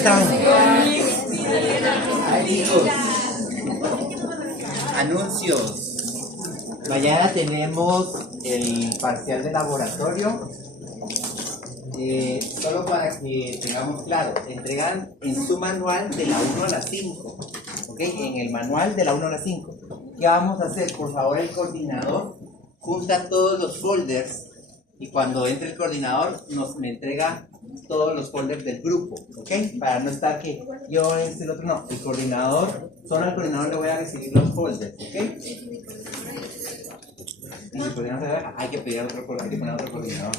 están? Amigos, anuncios. Mañana tenemos el parcial de laboratorio. Solo para que tengamos claro, entregan en su manual de la 1 a la 5. ¿Ok? En el manual de la 1 a la 5. ¿Qué vamos a hacer? Por favor, el coordinador junta todos los folders y cuando entre el coordinador me entrega todos los folders del grupo, ¿ok? Para no estar que yo el otro no, el coordinador, solo al coordinador le voy a recibir los folders, ¿ok? Y si coordinador se ve, hay que pedir otro coordinador, hay que poner otro coordinador.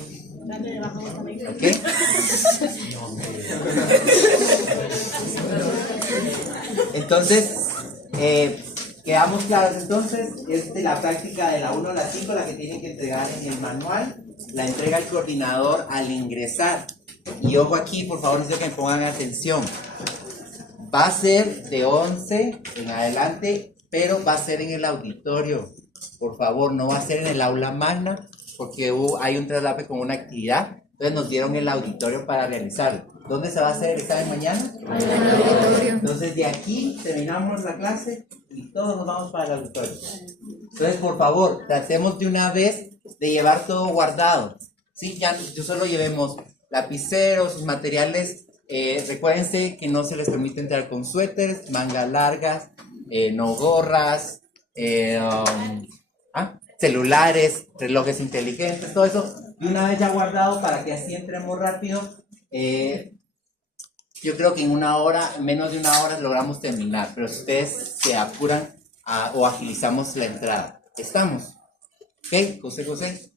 ¿Ok? Entonces, quedamos claros entonces, es de la práctica de la 1 a la 5 la que tienen que entregar en el manual, la entrega el coordinador al ingresar. Y ojo aquí, por favor, necesito que me pongan atención. Va a ser de 11 en adelante, pero va a ser en el auditorio. Por favor, no va a ser en el aula magna, porque hay un traslape con una actividad. Entonces nos dieron el auditorio para realizarlo. ¿Dónde se va a hacer el examen mañana? En el auditorio. Entonces de aquí terminamos la clase y todos nos vamos para el auditorio. Entonces, por favor, tratemos de una vez de llevar todo guardado. Sí, ya yo solo llevemos lapiceros, sus materiales. Recuérdense que no se les permite entrar con suéteres, mangas largas, no gorras, celulares, relojes inteligentes, todo eso. Y una vez ya guardado para que así entremos rápido, yo creo que en una hora, menos de una hora logramos terminar, pero si ustedes se apuran o agilizamos la entrada. ¿Estamos? ¿Ok? José.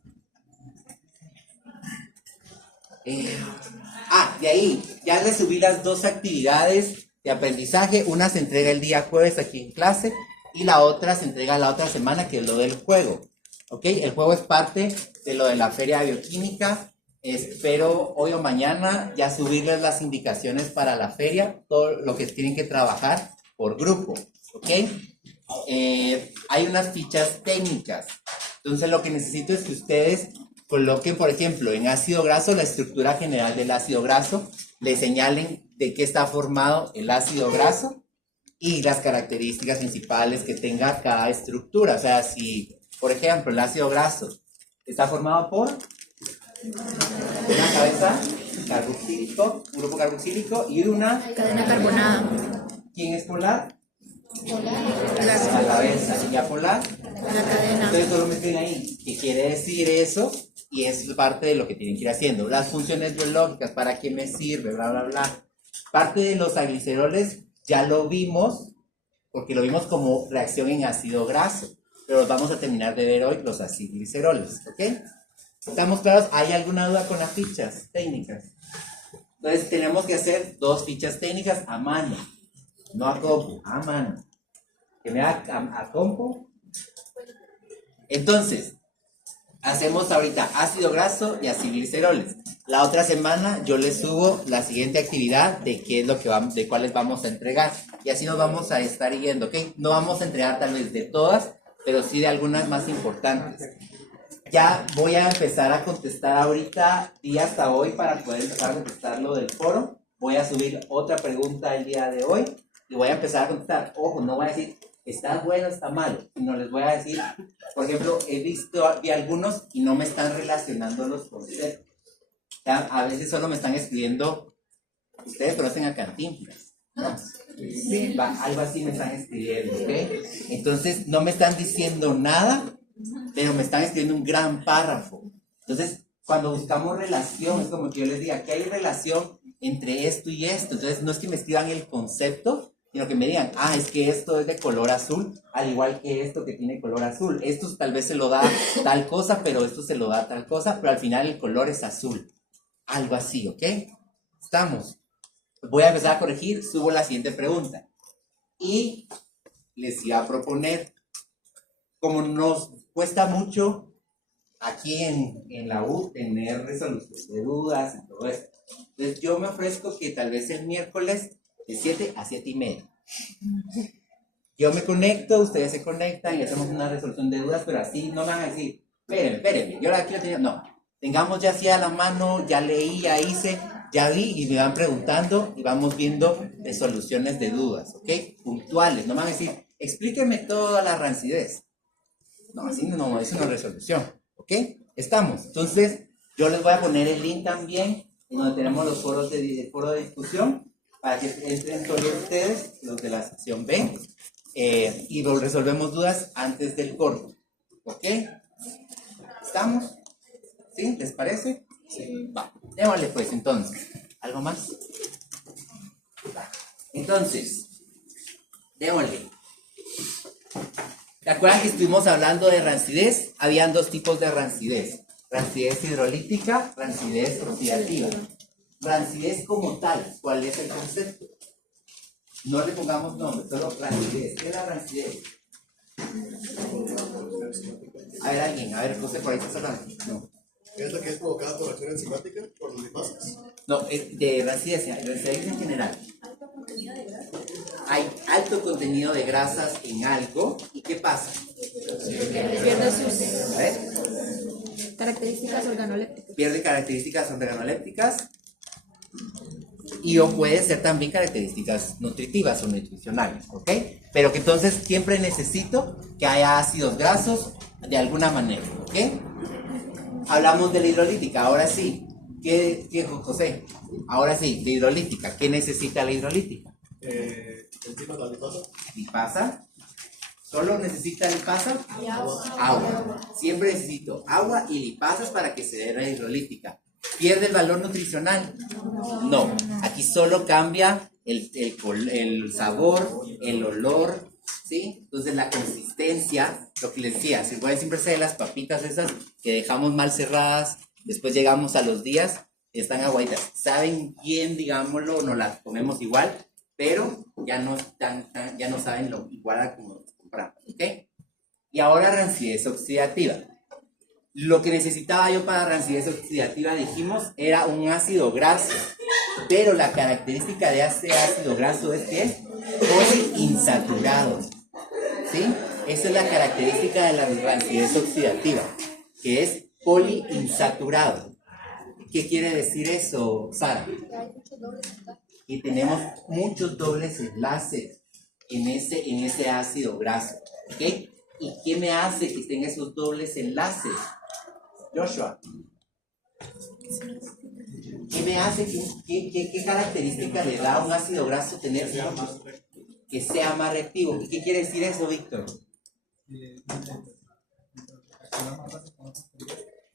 De ahí, ya les subí las dos actividades de aprendizaje. Una se entrega el día jueves aquí en clase y la otra se entrega la otra semana, que es lo del juego. ¿Ok? El juego es parte de lo de la feria de bioquímica. Espero hoy o mañana ya subirles las indicaciones para la feria, todo lo que tienen que trabajar por grupo. ¿Ok? Hay unas fichas técnicas. Entonces lo que necesito es que ustedes coloquen, por ejemplo, en ácido graso, la estructura general del ácido graso, le señalen de qué está formado el ácido graso y las características principales que tenga cada estructura. O sea, si, por ejemplo, el ácido graso está formado por una cabeza carboxílico, un grupo carboxílico y una cadena carbonada. ¿Quién es polar? La cabeza. ¿Y ya polar? La cadena. Entonces solo me escriben ahí qué quiere decir eso y es parte de lo que tienen que ir haciendo. Las funciones biológicas, para qué me sirve, bla, bla, bla. Parte de los agliceroles ya lo vimos, porque lo vimos como reacción en ácido graso, pero vamos a terminar de ver hoy los acigliceroles, ¿ok? ¿Estamos claros? ¿Hay alguna duda con las fichas técnicas? Entonces tenemos que hacer dos fichas técnicas a mano, no a compu, a mano. Que me da a compu. Entonces, hacemos ahorita ácido graso y acigliceroles. La otra semana yo les subo la siguiente actividad de qué es lo que vamos, de cuáles vamos a entregar. Y así nos vamos a estar yendo, ¿ok? No vamos a entregar tal vez de todas, pero sí de algunas más importantes. Ya voy a empezar a contestar ahorita, día hasta hoy, para poder empezar a contestar lo del foro. Voy a subir otra pregunta el día de hoy y voy a empezar a contestar. Ojo, no voy a decir, está bueno, está malo, sino les voy a decir, por ejemplo, vi algunos y no me están relacionando los conceptos. A veces solo me están escribiendo, ustedes conocen a Cantinflas, ¿no? Sí. Algo así me están escribiendo, ¿ok? Entonces no me están diciendo nada, pero me están escribiendo un gran párrafo. Entonces, cuando buscamos relación, es como que yo les diga, ¿qué hay relación entre esto y esto? Entonces, no es que me escriban el concepto, sino que me digan, es que esto es de color azul, al igual que esto que tiene color azul. Esto tal vez se lo da tal cosa, pero esto se lo da tal cosa, pero al final el color es azul. Algo así, ¿ok? ¿Estamos? Voy a empezar a corregir, subo la siguiente pregunta. Y les iba a proponer, como nos cuesta mucho aquí en la U tener resolución de dudas y todo eso, entonces yo me ofrezco que tal vez el miércoles de 7 a 7:30 yo me conecto, ustedes se conectan y hacemos una resolución de dudas, pero así no me van a decir, espérenme, yo aquí lo tenía, no, tengamos ya así a la mano, ya leí, ya hice, Ya vi y me van preguntando y vamos viendo soluciones de dudas, ¿ok? Puntuales, no me van a decir, explíqueme toda la rancidez. No, así no, es una resolución, ¿ok? Estamos. Entonces, yo les voy a poner el link también, en donde tenemos los foros de discusión, para que entren todos ustedes, los de la sección B, y resolvemos dudas antes del corte, ¿ok? ¿Estamos? ¿Sí? ¿Les parece? Sí. Va, démosle pues entonces. ¿Algo más? Va. Entonces, démosle. ¿Se acuerdan que estuvimos hablando de rancidez? Habían dos tipos de rancidez. Rancidez hidrolítica, rancidez oxidativa. Rancidez como tal, ¿cuál es el concepto? No le pongamos nombre, solo rancidez. ¿Qué es la rancidez? A ver, alguien, a ver, José, por ahí está hablando. No. ¿Es la que es provocada por acción enzimática, por los lipases? No, de rancidez en general. Hay alto contenido de grasas en algo, ¿y qué pasa? Pierde sus A ver, características organolépticas. pierde características organolépticas y o puede ser también características nutritivas o nutricionales, ¿ok? Pero que entonces siempre necesito que haya ácidos grasos de alguna manera, ¿ok? Hablamos de la hidrolítica, ahora sí. ¿Qué, José? Ahora sí, de hidrolítica. ¿Qué necesita la hidrolítica? Encima la lipasa. ¿Lipasa? ¿Solo necesita lipasa? Agua. Siempre necesito agua y lipasas para que se dé la hidrolítica. ¿Pierde el valor nutricional? No. Aquí solo cambia el sabor, el olor, ¿sí? Entonces la consistencia, lo que les decía, si pueden siempre ser las papitas esas que dejamos mal cerradas, después llegamos a los días, están aguaditas. Saben bien, digámoslo, nos las comemos igual, pero ya no saben lo igual a como las compramos, ¿ok? Y ahora rancidez oxidativa. Lo que necesitaba yo para rancidez oxidativa, dijimos, era un ácido graso, pero la característica de este ácido graso es que es poliinsaturado, ¿sí? Esa es la característica de la rancidez oxidativa, que es poliinsaturado. ¿Qué quiere decir eso, Sara? Y tenemos muchos dobles enlaces en ese ácido graso, ¿ok? ¿Y qué me hace que tenga esos dobles enlaces? Joshua, ¿qué me hace? ¿Qué característica le da a un ácido graso tener que sea más reactivo? ¿Y qué quiere decir eso, Víctor?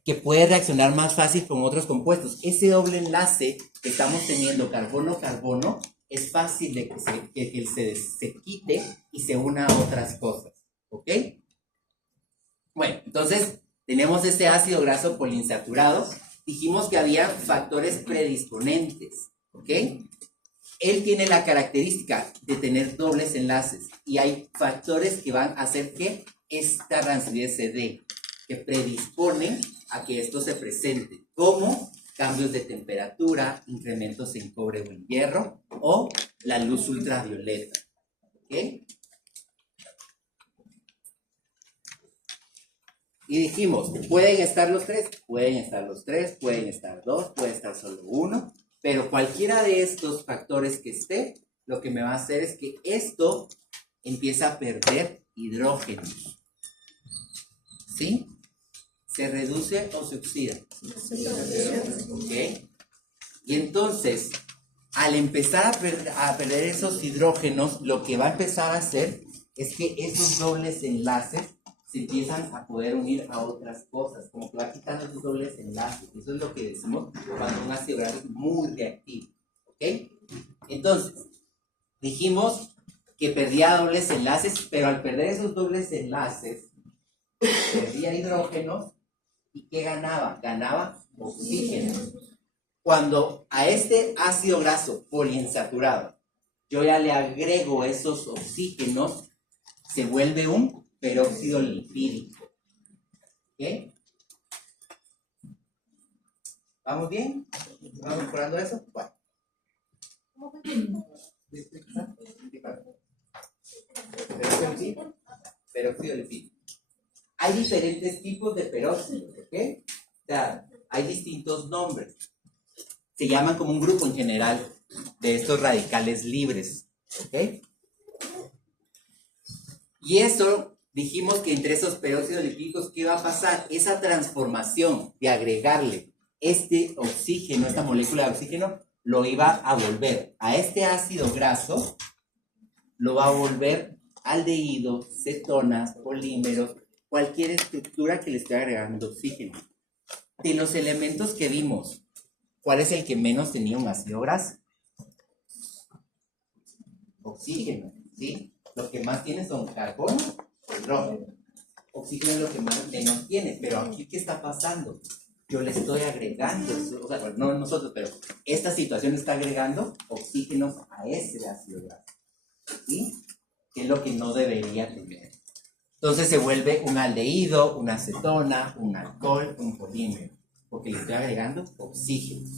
Que puede reaccionar más fácil con otros compuestos. Ese doble enlace que estamos teniendo carbono-carbono es fácil de que se quite y se una a otras cosas, ¿ok? Bueno, entonces tenemos ese ácido graso poliinsaturado. Dijimos que había factores predisponentes, ¿ok? Él tiene la característica de tener dobles enlaces y hay factores que van a hacer que esta rancidez se dé, que predisponen a que esto se presente, como cambios de temperatura, incrementos en cobre o en hierro, o la luz ultravioleta, ¿ok? Y dijimos, ¿pueden estar los tres? Pueden estar los tres, pueden estar dos, puede estar solo uno, pero cualquiera de estos factores que esté, lo que me va a hacer es que esto empieza a perder hidrógenos. ¿Sí? ¿Se reduce o se oxida? ¿Ok? Y entonces, al empezar a perder esos hidrógenos, lo que va a empezar a hacer es que esos dobles enlaces se empiezan a poder unir a otras cosas, como que va quitando esos dobles enlaces. Eso es lo que decimos cuando un ácido graso es muy reactivo, ¿ok? Entonces, dijimos que perdía dobles enlaces, pero al perder esos dobles enlaces, perdía hidrógenos, ¿y qué ganaba? Ganaba oxígeno. Cuando a este ácido graso poliinsaturado, yo ya le agrego esos oxígenos, se vuelve un peróxido lipídico. ¿Ok? ¿Vamos bien? ¿Vamos mejorando eso? Bueno. Peróxido lipídico. Hay diferentes tipos de peróxidos, ¿ok? O sea, hay distintos nombres. se llaman como un grupo en general de estos radicales libres, ¿ok? Y eso, dijimos que entre esos peróxidos lipídicos, ¿qué va a pasar? Esa transformación de agregarle este oxígeno, esta molécula de oxígeno, lo iba a volver a este ácido graso, lo va a volver aldehído, cetonas, polímeros, cualquier estructura que le esté agregando oxígeno. De los elementos que vimos, ¿cuál es el que menos tenía un ácido graso? Oxígeno, ¿sí? Lo que más tiene son carbono y hidrógeno. Oxígeno es lo que más menos tiene, pero aquí, ¿qué está pasando? Yo le estoy agregando, o sea, bueno, no nosotros, pero esta situación está agregando oxígenos a ese ácido graso, ¿sí? Que es lo que no debería tener. Entonces se vuelve un aldehído, una acetona, un alcohol, un polímero, porque le estoy agregando oxígeno.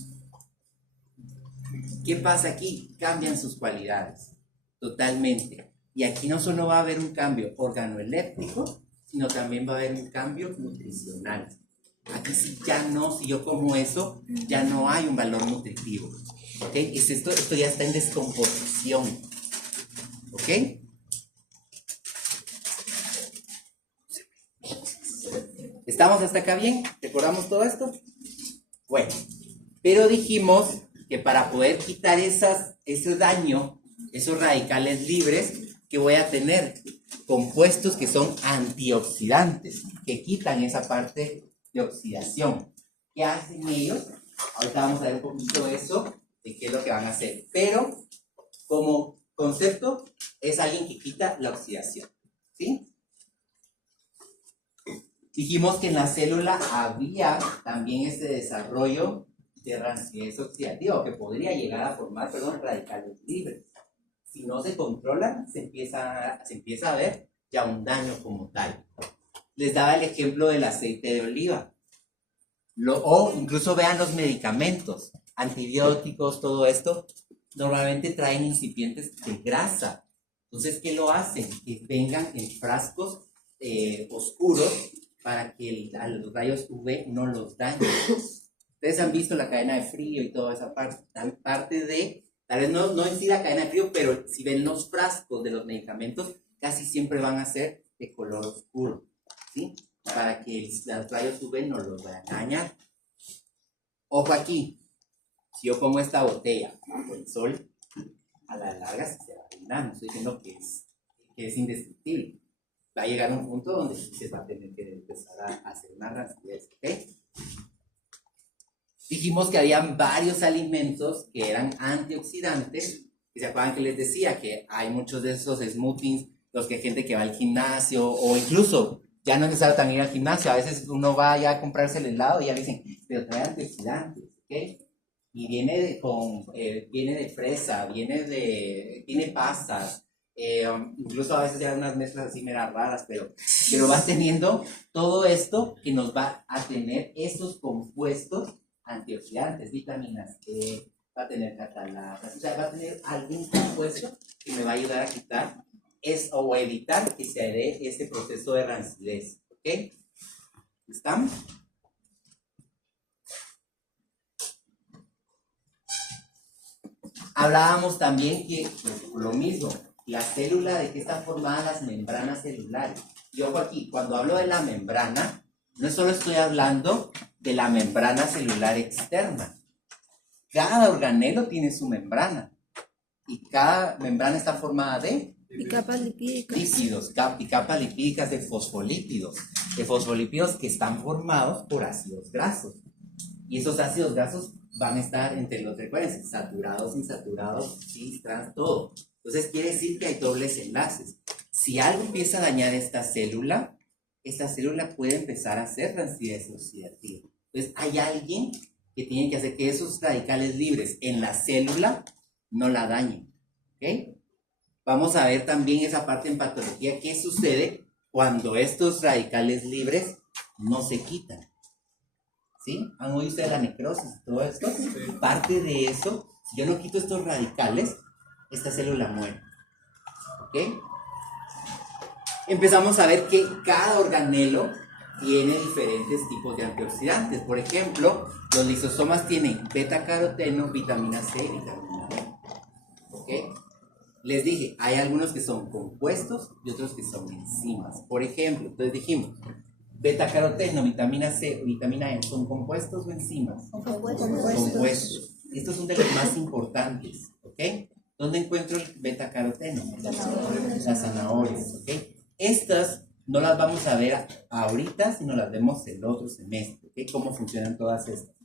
¿Qué pasa aquí? Cambian sus cualidades, totalmente. Y aquí no solo va a haber un cambio organoléptico, sino también va a haber un cambio nutricional. Aquí sí ya no, si yo como eso, ya no hay un valor nutritivo. ¿Ok? Esto ya está en descomposición. ¿Ok? ¿Estamos hasta acá bien? ¿Recordamos todo esto? Bueno, pero dijimos que para poder quitar ese daño, esos radicales libres, que voy a tener compuestos que son antioxidantes, que quitan esa parte de oxidación. ¿Qué hacen ellos? Ahorita vamos a ver un poquito eso, de qué es lo que van a hacer. Pero, como concepto, es alguien que quita la oxidación. ¿Sí? Dijimos que en la célula había también ese desarrollo de rancidez oxidativa, que podría llegar a formar, radicales libres. Si no se controlan, se empieza a ver ya un daño como tal. Les daba el ejemplo del aceite de oliva. O incluso vean los medicamentos, antibióticos, todo esto, normalmente traen incipientes de grasa. Entonces, ¿qué lo hacen? Que vengan en frascos oscuros para que a los rayos UV no los dañen. Ustedes han visto la cadena de frío y toda esa parte de, tal vez no en sí la cadena de frío, pero si ven los frascos de los medicamentos, casi siempre van a ser de color oscuro, ¿sí? Para que los rayos UV no los vayan a dañar. Ojo aquí, si yo pongo esta botella bajo el sol, a la larga se va a arruinar. No estoy diciendo que es indestructible. Va a llegar a un punto donde se va a tener que empezar a hacer una rancidez, ¿ok? Dijimos que habían varios alimentos que eran antioxidantes, y se acuerdan que les decía que hay muchos de esos smoothies, los que hay gente que va al gimnasio, o incluso, ya no es necesario también ir al gimnasio, a veces uno va ya a comprarse el helado y ya le dicen, pero trae antioxidantes, ¿ok? Y viene de fresa, tiene pasas, incluso a veces ya unas mezclas así meras raras, pero va teniendo todo esto que nos va a tener esos compuestos antioxidantes, vitaminas E, va a tener catalatas, o sea, va a tener algún compuesto que me va a ayudar a quitar o evitar que se dé ese proceso de rancidez, ¿ok? ¿Estamos? Hablábamos también que, pues, lo mismo, la célula, ¿de qué están formadas las membranas celulares? Y ojo aquí, cuando hablo de la membrana, no solo estoy hablando de la membrana celular externa. Cada organelo tiene su membrana. Y cada membrana está formada de Y capas lipídicas. lípidos, y capas lipídicas de fosfolípidos que están formados por ácidos grasos. Y esos ácidos grasos van a estar entre los, recuerden, saturados, insaturados, cis, trans, todo. Entonces quiere decir que hay dobles enlaces. Si algo empieza a dañar esta célula puede empezar a hacer rancidez oxidativa. Entonces hay alguien que tiene que hacer que esos radicales libres en la célula no la dañen. ¿Ok? Vamos a ver también esa parte en patología, qué sucede cuando estos radicales libres no se quitan. ¿Sí? ¿Han oído ustedes la necrosis y todo esto? Sí. Parte de eso, si yo no quito estos radicales, esta célula muere. ¿Ok? Empezamos a ver que cada organelo tiene diferentes tipos de antioxidantes. Por ejemplo, los lisosomas tienen beta-caroteno, vitamina C y vitamina E. ¿Ok? Les dije, hay algunos que son compuestos y otros que son enzimas. Por ejemplo, entonces dijimos, beta-caroteno, vitamina C, vitamina E, ¿son compuestos o enzimas? Compuestos. Estos son de los más importantes, ¿ok? ¿Dónde encuentro el beta-caroteno? Las zanahorias, ¿ok? Estas no las vamos a ver ahorita, sino las vemos el otro semestre, ¿ok? ¿Cómo funcionan todas estas?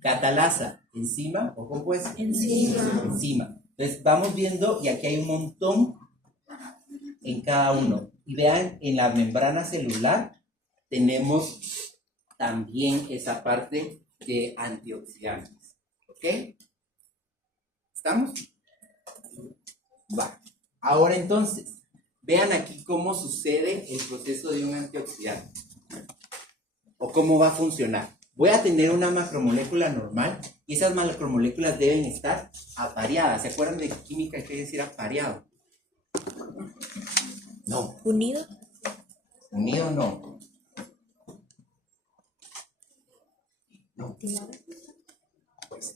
Catalasa, ¿enzima o compuesto? Enzima. Entonces vamos viendo, y aquí hay un montón en cada uno. Y vean, en la membrana celular tenemos también esa parte de antioxidantes. ¿Ok? ¿Estamos? Va. Ahora entonces, vean aquí cómo sucede el proceso de un antioxidante. O cómo va a funcionar. Voy a tener una macromolécula normal y esas macromoléculas deben estar apareadas. ¿Se acuerdan de química que quiere decir apareado? No. ¿Unido? Unido no. No. Pues,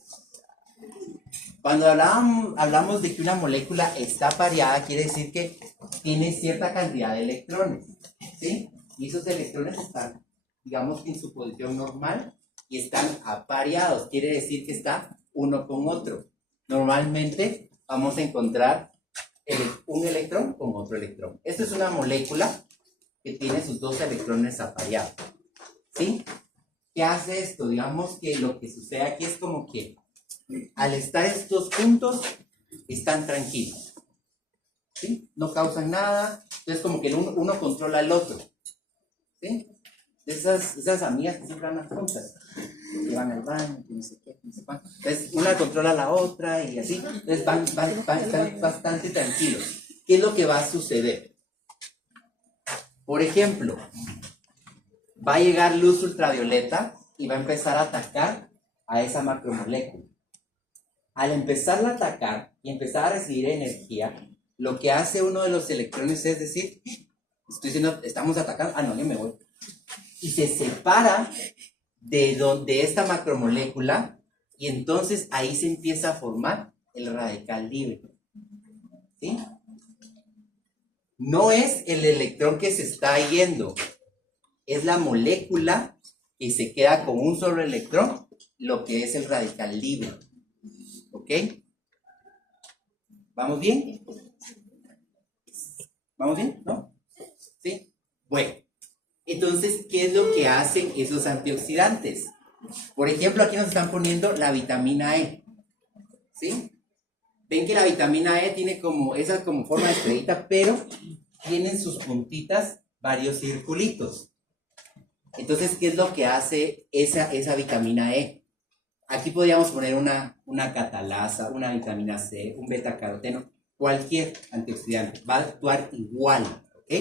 cuando hablamos de que una molécula está pareada, quiere decir que tiene cierta cantidad de electrones, ¿sí? Y esos electrones están, digamos, en su posición normal y están apareados. Quiere decir que está uno con otro. Normalmente vamos a encontrar un electrón con otro electrón. Esto es una molécula que tiene sus dos electrones apareados, ¿sí? ¿Qué hace esto? Digamos que lo que sucede aquí es como que al estar estos juntos, están tranquilos, ¿sí? No causan nada, entonces como que uno controla al otro, ¿sí? Esas amigas que siempre andan juntas, que van al baño, que no sé qué, no sé cuánto. Entonces una controla a la otra y así, entonces están bastante tranquilos. ¿Qué es lo que va a suceder? Por ejemplo, va a llegar luz ultravioleta y va a empezar a atacar a esa macromolécula. Al empezarla a atacar y empezar a recibir energía, lo que hace uno de los electrones es decir, estoy diciendo, estamos atacando, no, yo me voy. Y se separa de esta macromolécula y entonces ahí se empieza a formar el radical libre. ¿Sí? No es el electrón que se está yendo, es la molécula que se queda con un solo electrón, lo que es el radical libre. ¿Ok? ¿Vamos bien? ¿Vamos bien? ¿No? ¿Sí? Bueno, entonces, ¿qué es lo que hacen esos antioxidantes? Por ejemplo, aquí nos están poniendo la vitamina E. ¿Sí? Ven que la vitamina E tiene como esa como forma de estrellita, pero tienen sus puntitas varios circulitos. Entonces, ¿qué es lo que hace esa vitamina E? Aquí podríamos poner una catalasa, una vitamina C, un betacaroteno, cualquier antioxidante. Va a actuar igual, ¿ok?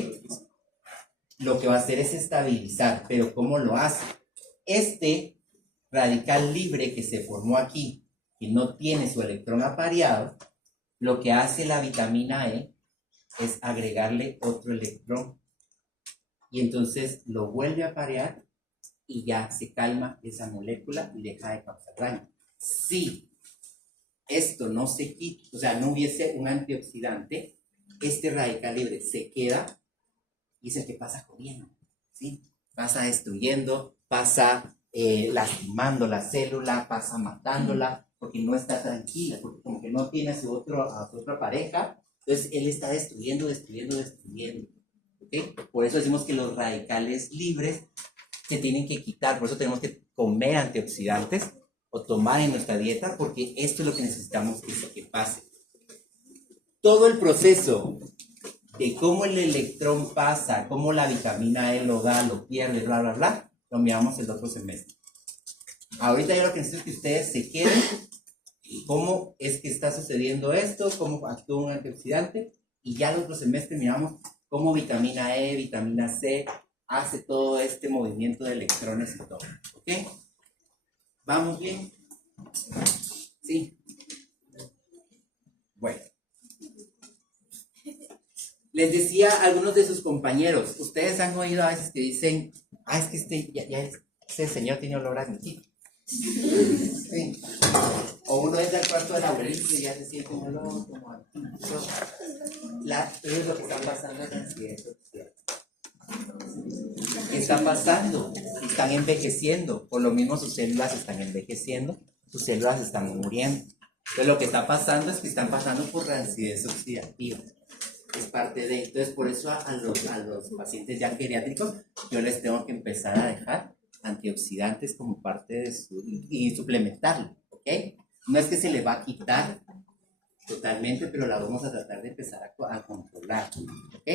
Lo que va a hacer es estabilizar, pero ¿cómo lo hace? Este radical libre que se formó aquí, que no tiene su electrón apareado, lo que hace la vitamina E es agregarle otro electrón. Y entonces lo vuelve a aparear y ya se calma esa molécula y deja de causar daño. Si esto no se quita, o sea, no hubiese un antioxidante, este radical libre se queda y es el que pasa corriendo, ¿sí? Pasa destruyendo, pasa lastimando la célula, pasa matándola, porque no está tranquila, porque como que no tiene a su otra pareja, entonces él está destruyendo. ¿Okay? Por eso decimos que los radicales libres se tienen que quitar, por eso tenemos que comer antioxidantes o tomar en nuestra dieta, porque esto es lo que necesitamos que pase. Todo el proceso de cómo el electrón pasa, cómo la vitamina E lo da, lo pierde, bla, bla, bla, lo miramos el otro semestre. Ahorita yo lo que necesito es que ustedes se queden, cómo es que está sucediendo esto, cómo actúa un antioxidante, y ya el otro semestre miramos cómo vitamina E, vitamina C, hace todo este movimiento de electrones y todo. ¿Ok? ¿Vamos bien? Sí. Bueno. Les decía a algunos de sus compañeros, ustedes han oído a veces que dicen, Es que este señor tiene olor a mi. Sí. O uno entra al cuarto de la abuelita y ya se siente un olor como a... Eso es lo que está pasando en la ansiedad social. ¿Qué está pasando? Están envejeciendo, por lo mismo sus células están envejeciendo, sus células están muriendo. Entonces lo que está pasando es que están pasando por la ansiedad oxidativa. Es parte de... Entonces por eso a los pacientes ya geriátricos yo les tengo que empezar a dejar antioxidantes como parte de y suplementarlo, ¿ok? No es que se le va a quitar totalmente, pero la vamos a tratar de empezar a controlar, ¿ok?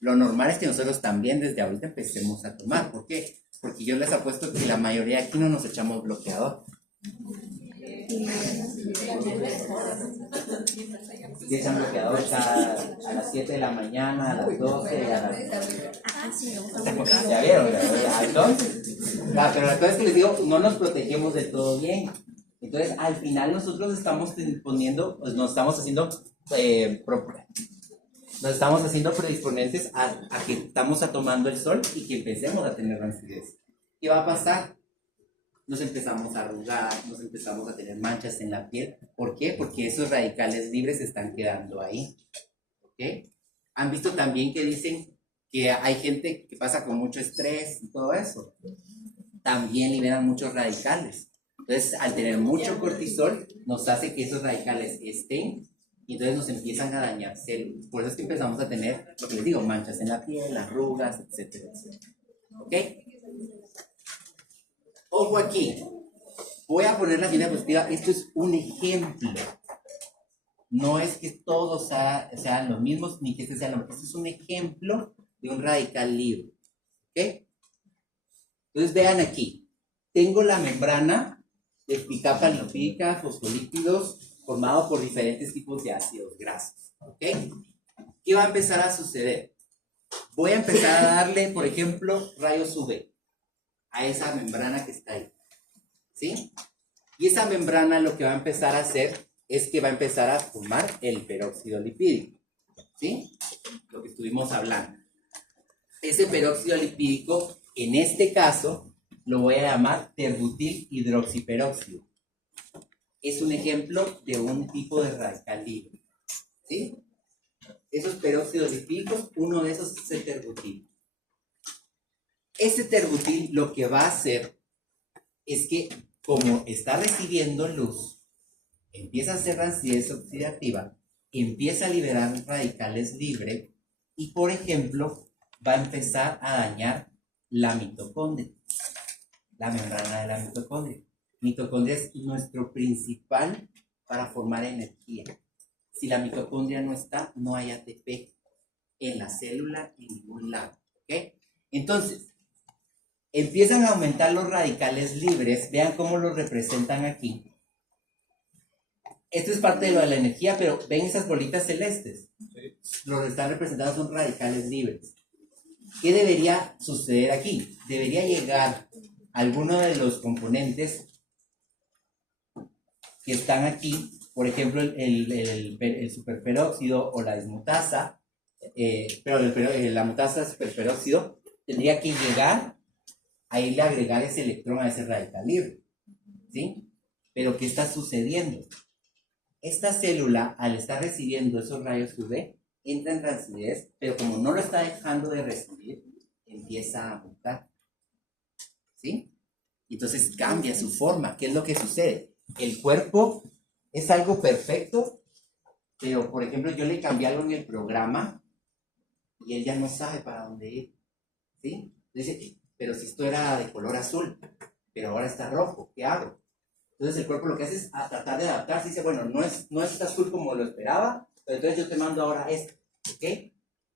Lo normal es que nosotros también desde ahorita empecemos a tomar. ¿Por qué? Porque yo les apuesto que la mayoría aquí no nos echamos bloqueador. Si echan bloqueador a las 7 de la mañana, a las 12, a las... ¿Ya vieron? Entonces, pero la cosa es que les digo, no nos protegemos del todo bien. Entonces, al final nosotros estamos poniendo, pues nos estamos haciendo predisponentes a que estamos tomando el sol y que empecemos a tener ansiedad. ¿Qué va a pasar? Nos empezamos a arrugar, nos empezamos a tener manchas en la piel. ¿Por qué? Porque esos radicales libres se están quedando ahí. ¿Ok? Han visto también que dicen que hay gente que pasa con mucho estrés y todo eso. También liberan muchos radicales. Entonces, al tener mucho cortisol, nos hace que esos radicales estén y entonces nos empiezan a dañar células. Por eso es que empezamos a tener, lo que les digo, manchas en la piel, arrugas, etcétera, etcétera. ¿Ok? Ojo aquí. Voy a poner la diapositiva. Esto es un ejemplo. No es que todos sean los mismos, ni que este sea lo mismo. Esto es un ejemplo de un radical libre. ¿Ok? Entonces, vean aquí. Tengo la membrana de capa lipídica, fosfolípidos, formado por diferentes tipos de ácidos grasos. ¿Ok? ¿Qué va a empezar a suceder? Voy a empezar a darle, por ejemplo, rayos UV a esa membrana que está ahí. ¿Sí? Y esa membrana lo que va a empezar a hacer es que va a empezar a formar el peróxido lipídico. ¿Sí? Lo que estuvimos hablando. Ese peróxido lipídico, en este caso, lo voy a llamar terbutil hidroxiperóxido. Es un ejemplo de un tipo de radical libre. ¿Sí? Esos peróxidos lipídicos, uno de esos es el terbutil. Ese terbutil lo que va a hacer es que, como está recibiendo luz, empieza a hacer ansiedad oxidativa, empieza a liberar radicales libres y, por ejemplo, va a empezar a dañar la mitocondria, la membrana de la mitocondria. Mitocondria es nuestro principal para formar energía. Si la mitocondria no está, no hay ATP en la célula en ningún lado. ¿Ok? Entonces, empiezan a aumentar los radicales libres. Vean cómo los representan aquí. Esto es parte de lo de la energía, pero ven esas bolitas celestes. Los que están representados son radicales libres. ¿Qué debería suceder aquí? Debería llegar alguno de los componentes que están aquí, por ejemplo, el superperóxido o la dismutasa, pero la mutasa superperóxido tendría que llegar a irle a agregar ese electrón a ese radical libre. ¿Sí? Pero ¿qué está sucediendo? Esta célula, al estar recibiendo esos rayos UV, entra en transidez, pero como no lo está dejando de recibir, empieza a mutar. ¿Sí? Entonces cambia su forma. ¿Qué es lo que sucede? El cuerpo es algo perfecto, pero por ejemplo yo le cambié algo en el programa y él ya no sabe para dónde ir. ¿Sí? Dice, pero si esto era de color azul, pero ahora está rojo, ¿qué hago? Entonces el cuerpo lo que hace es a tratar de adaptarse y dice, bueno, no es azul como lo esperaba, pero entonces yo te mando ahora esto. ¿Ok? ¿Qué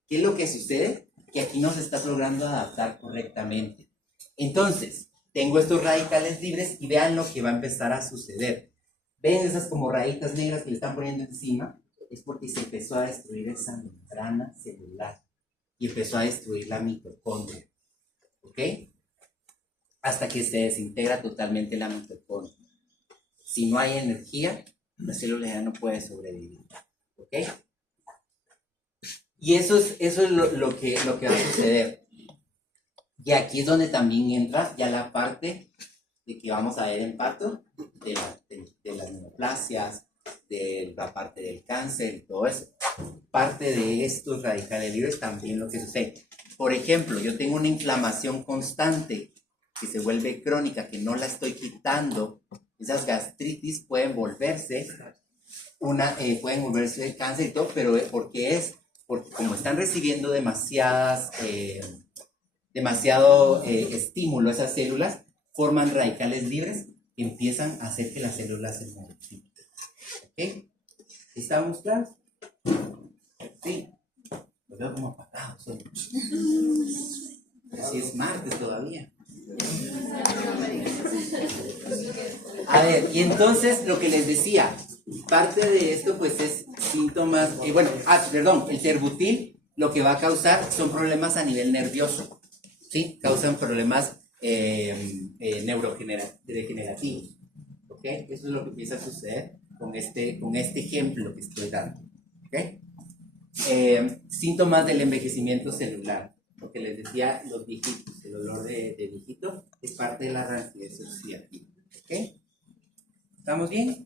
es lo que sucede? Que aquí no se está logrando adaptar correctamente. Entonces, tengo estos radicales libres y vean lo que va a empezar a suceder. ¿Ven esas como rayitas negras que le están poniendo encima? Es porque se empezó a destruir esa membrana celular y empezó a destruir la mitocondria. ¿Ok? Hasta que se desintegra totalmente la mitocondria. Si no hay energía, la célula ya no puede sobrevivir. ¿Ok? Y eso es lo que va a suceder. Y aquí es donde también entra ya la parte de que vamos a ver impacto de las neoplasias, de la parte del cáncer y todo eso. Parte de estos radicales libres también lo que sucede. Por ejemplo, yo tengo una inflamación constante que se vuelve crónica, que no la estoy quitando. Esas gastritis pueden volverse cáncer y todo, pero porque como están recibiendo demasiado estímulo, esas células forman radicales libres que empiezan a hacer que las células se multipliquen. ¿Ok? ¿Estamos claros? Sí. Lo veo como apagados hoy. Así es martes todavía. A ver, y entonces lo que les decía, parte de esto pues es síntomas, el terbutil lo que va a causar son problemas a nivel nervioso, ¿sí? Causan problemas neurodegenerativos, ¿ok? Eso es lo que empieza a suceder con este ejemplo que estoy dando, ¿ok? Síntomas del envejecimiento celular, lo que les decía, los viejitos, el olor de viejito es parte de la rancidez oxidativa, ¿ok? ¿Estamos bien?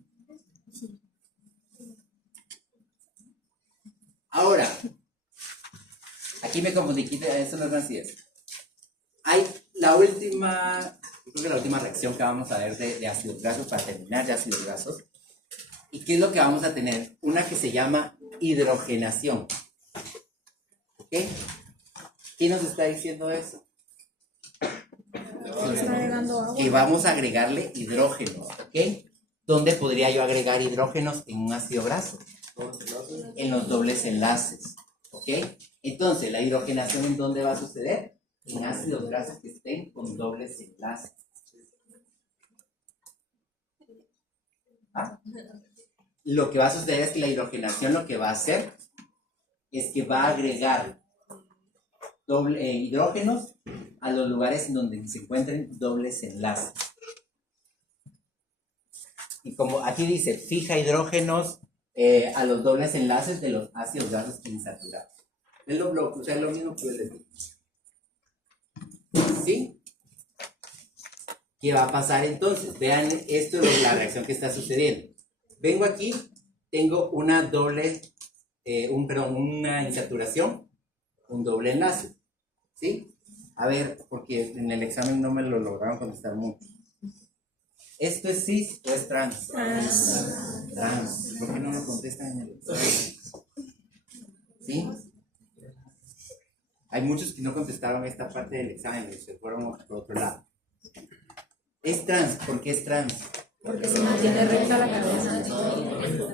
Ahora, aquí me confundí, eso no es rancidez. Hay creo que la última reacción que vamos a ver de ácidos grasos, para terminar de ácidos grasos. ¿Y qué es lo que vamos a tener? Una que se llama hidrogenación. ¿Ok? ¿Quién nos está diciendo eso? Está agregando agua. Que vamos a agregarle hidrógenos, ¿ok? ¿Dónde podría yo agregar hidrógenos en un ácido graso? En los dobles enlaces, ¿ok? Entonces, ¿la hidrogenación en dónde va a suceder? En ácidos grasos que estén con dobles enlaces. ¿Ah? Lo que va a suceder es que la hidrogenación lo que va a hacer es que va a agregar hidrógenos a los lugares en donde se encuentren dobles enlaces. Y como aquí dice, fija hidrógenos a los dobles enlaces de los ácidos grasos insaturados. Es lo mismo que yo les digo. ¿Sí? ¿Qué va a pasar entonces? Vean, esto es la reacción que está sucediendo. Vengo aquí, tengo una insaturación, un doble enlace. ¿Sí? A ver, porque en el examen no me lo lograron contestar mucho. ¿Esto es cis o es trans? Trans. ¿Por qué no lo contestan en el examen? ¿Sí? Hay muchos que no contestaron esta parte del examen y se fueron por otro lado. Es trans. ¿Por qué es trans? Porque se mantiene recta la cadena.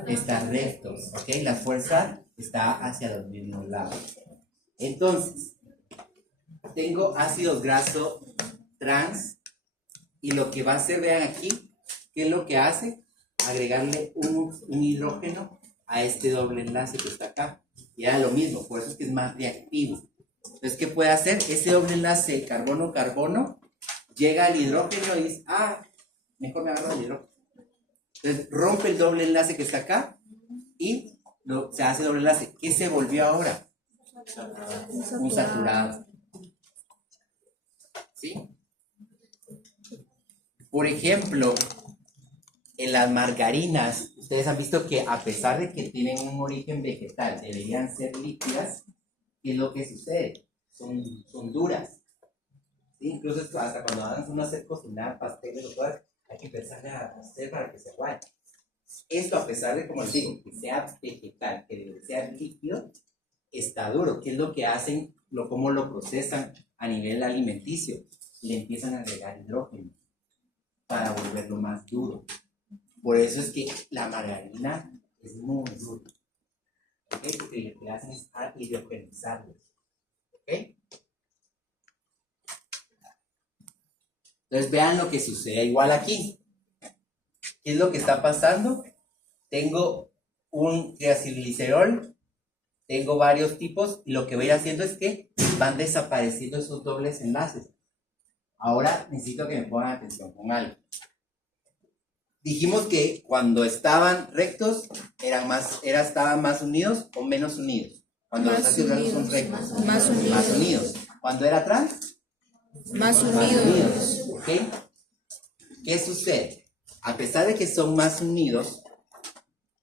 Está recto, ¿ok? La fuerza está hacia los mismos lados. Entonces, tengo ácidos grasos trans y lo que va a hacer, vean aquí, ¿qué es lo que hace? Agregarle un hidrógeno a este doble enlace que está acá. Y era lo mismo, por eso es que es más reactivo. Entonces, ¿qué puede hacer? Ese doble enlace carbono-carbono llega al hidrógeno y dice, mejor me agarro el hidrógeno. Entonces, rompe el doble enlace que está acá y se hace doble enlace. ¿Qué se volvió ahora? Un saturado. ¿Sí? Por ejemplo, en las margarinas, ustedes han visto que a pesar de que tienen un origen vegetal, deberían ser líquidas. ¿Qué es lo que sucede? Son duras. ¿Sí? Incluso hasta cuando van a hacer cocinar pasteles o cosas, hay que empezar a hacer para que se aguante. Esto, a pesar de, como les digo, que sea vegetal, que sea líquido, está duro. ¿Qué es lo que hacen? ¿Cómo lo procesan a nivel alimenticio? Le empiezan a agregar hidrógeno para volverlo más duro. Por eso es que la margarina es muy dura. ¿Ok? Porque lo que hacen es hidrogenizarlo. ¿Ok? Entonces vean lo que sucede igual aquí. ¿Qué es lo que está pasando? Tengo un triacilglicerol, tengo varios tipos y lo que voy haciendo es que van desapareciendo esos dobles enlaces. Ahora necesito que me pongan atención con algo. Dijimos que cuando estaban rectos estaban más unidos o menos unidos. Cuando los ácidos grasos son rectos, más unidos. Cuando era trans, Más más unidos. unidos. ¿Ok? ¿Qué sucede? A pesar de que son más unidos,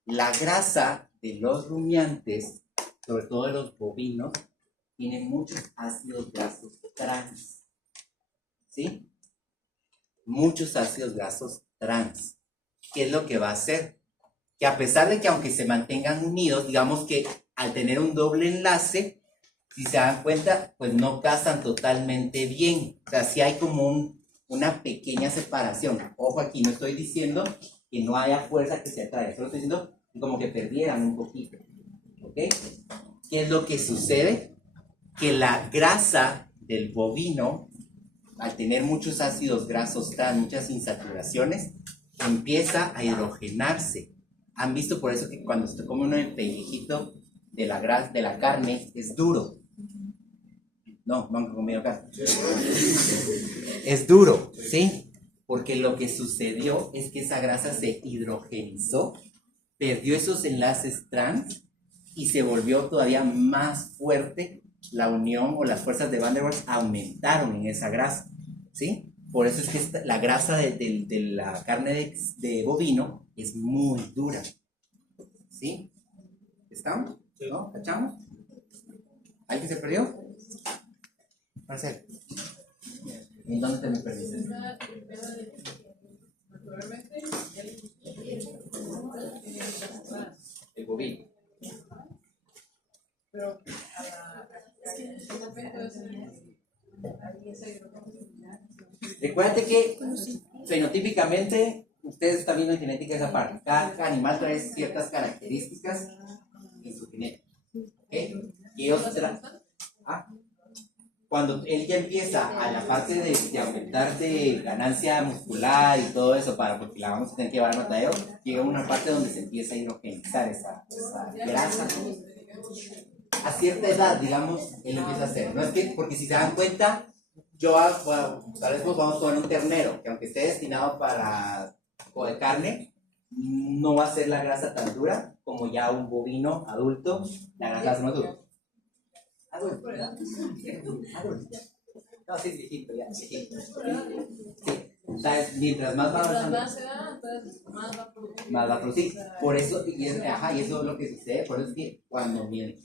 la grasa de los rumiantes, sobre todo de los bovinos, tiene muchos ácidos grasos trans. ¿Sí? Muchos ácidos grasos trans. ¿Qué es lo que va a hacer? Que a pesar de que aunque se mantengan unidos, digamos que al tener un doble enlace, si se dan cuenta, pues no casan totalmente bien. O sea, sí hay como una pequeña separación. Ojo aquí, no estoy diciendo que no haya fuerza que se atraiga, solo estoy diciendo como que perdieran un poquito. ¿Ok? ¿Qué es lo que sucede? Que la grasa del bovino, al tener muchos ácidos grasos trans, muchas insaturaciones, empieza a hidrogenarse. ¿Han visto por eso que cuando se come uno el pellejito de la carne es duro? No, no han comido carne. Es duro, ¿sí? Porque lo que sucedió es que esa grasa se hidrogenizó, perdió esos enlaces trans y se volvió todavía más fuerte la unión, o las fuerzas de Van der Waals aumentaron en esa grasa, ¿sí? Por eso es que la grasa de la carne de bovino es muy dura, ¿sí? ¿Estamos? ¿No? ¿Cachamos? ¿Alguien se perdió? Marcelo, ¿en dónde te me perdiste? El bovino. Recuérdate que fenotípicamente, ustedes están viendo en genética esa parte. Cada animal trae ciertas características en su genética. ¿Okay? Y cuando él ya empieza a la parte de aumentar de ganancia muscular y todo eso, porque la vamos a tener que llevar al matadero, llega una parte donde se empieza a hidrogenizar esa grasa. A cierta edad, digamos, él empieza a hacer. No es que, porque si se dan cuenta, tal vez nos vamos a poner un ternero, que aunque esté destinado para de carne, no va a ser la grasa tan dura como ya un bovino adulto, la grasa es más dura. Adulto. No, sí, viejito, ya, viejito. Sí. O sea, mientras más va avanzando, más va a producir. Por eso, y eso es lo que sucede, por eso es que cuando viene,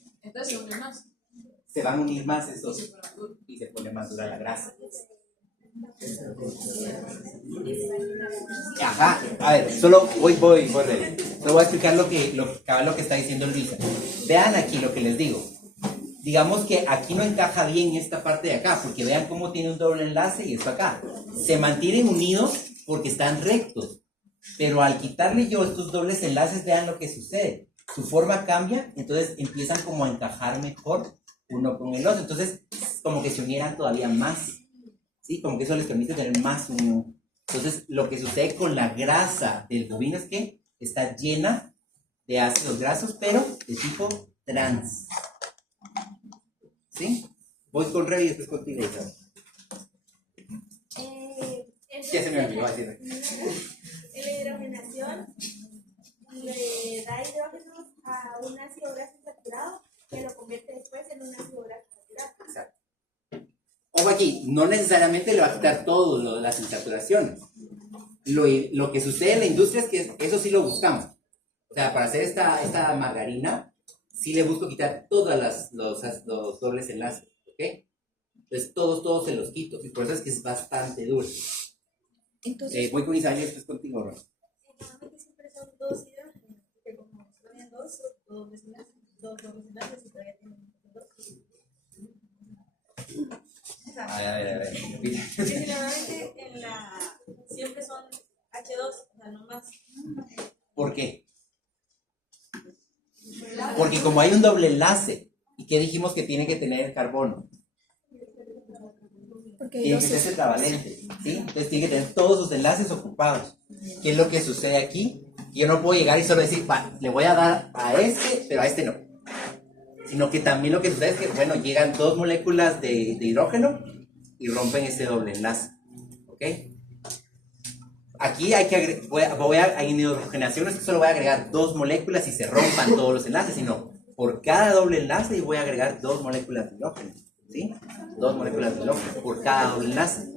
se van a unir más esos y se pone más dura la grasa. A ver, solo voy. Solo voy a explicar lo que está diciendo Luisa. Vean aquí lo que les digo. Digamos que aquí no encaja bien esta parte de acá, porque vean cómo tiene un doble enlace y esto acá. Se mantienen unidos porque están rectos, pero al quitarle yo estos dobles enlaces, vean lo que sucede. Su forma cambia, entonces empiezan como a encajar mejor uno con el otro. Entonces, como que se unieran todavía más, ¿sí? Como que eso les permite tener más unión. Entonces, lo que sucede con la grasa del bovino es que está llena de ácidos grasos, pero de tipo trans. ¿Sí? Voy con Rey y después contigo, Isabel. Ya se me olvidó decir. En la hidrogenación le da hidrógeno a un ácido graso saturado que lo convierte después en un ácido graso saturado. Exacto. Ojo aquí, no necesariamente le va a quitar todo las insaturaciones. Lo que sucede en la industria es que eso sí lo buscamos. O sea, para hacer esta margarina, sí le busco quitar todos los dobles enlaces, ¿ok? Entonces todos se los quito, y por eso es que es bastante duro. Entonces, voy con Isabel y después contigo, ¿no? Normalmente siempre son dos hidrógenos, porque como ponen dos dobles enlaces y todavía tienen dos. A ver. Porque normalmente siempre son H2, o sea, no más. ¿Por qué? Porque como hay un doble enlace, ¿y qué dijimos que tiene que tener el carbono? Tiene que ser tetravalente, ¿sí? Entonces tiene que tener todos sus enlaces ocupados. ¿Qué es lo que sucede aquí? Yo no puedo llegar y solo decir, le voy a dar a este, pero a este no. Sino que también lo que sucede es que, bueno, llegan dos moléculas de hidrógeno y rompen ese doble enlace, ¿ok? Aquí hay que en hidrogenación no es que solo voy a agregar dos moléculas y se rompan todos los enlaces, sino por cada doble enlace voy a agregar dos moléculas de hidrógeno. ¿sí? 2 moléculas de hidrógeno por cada doble enlace.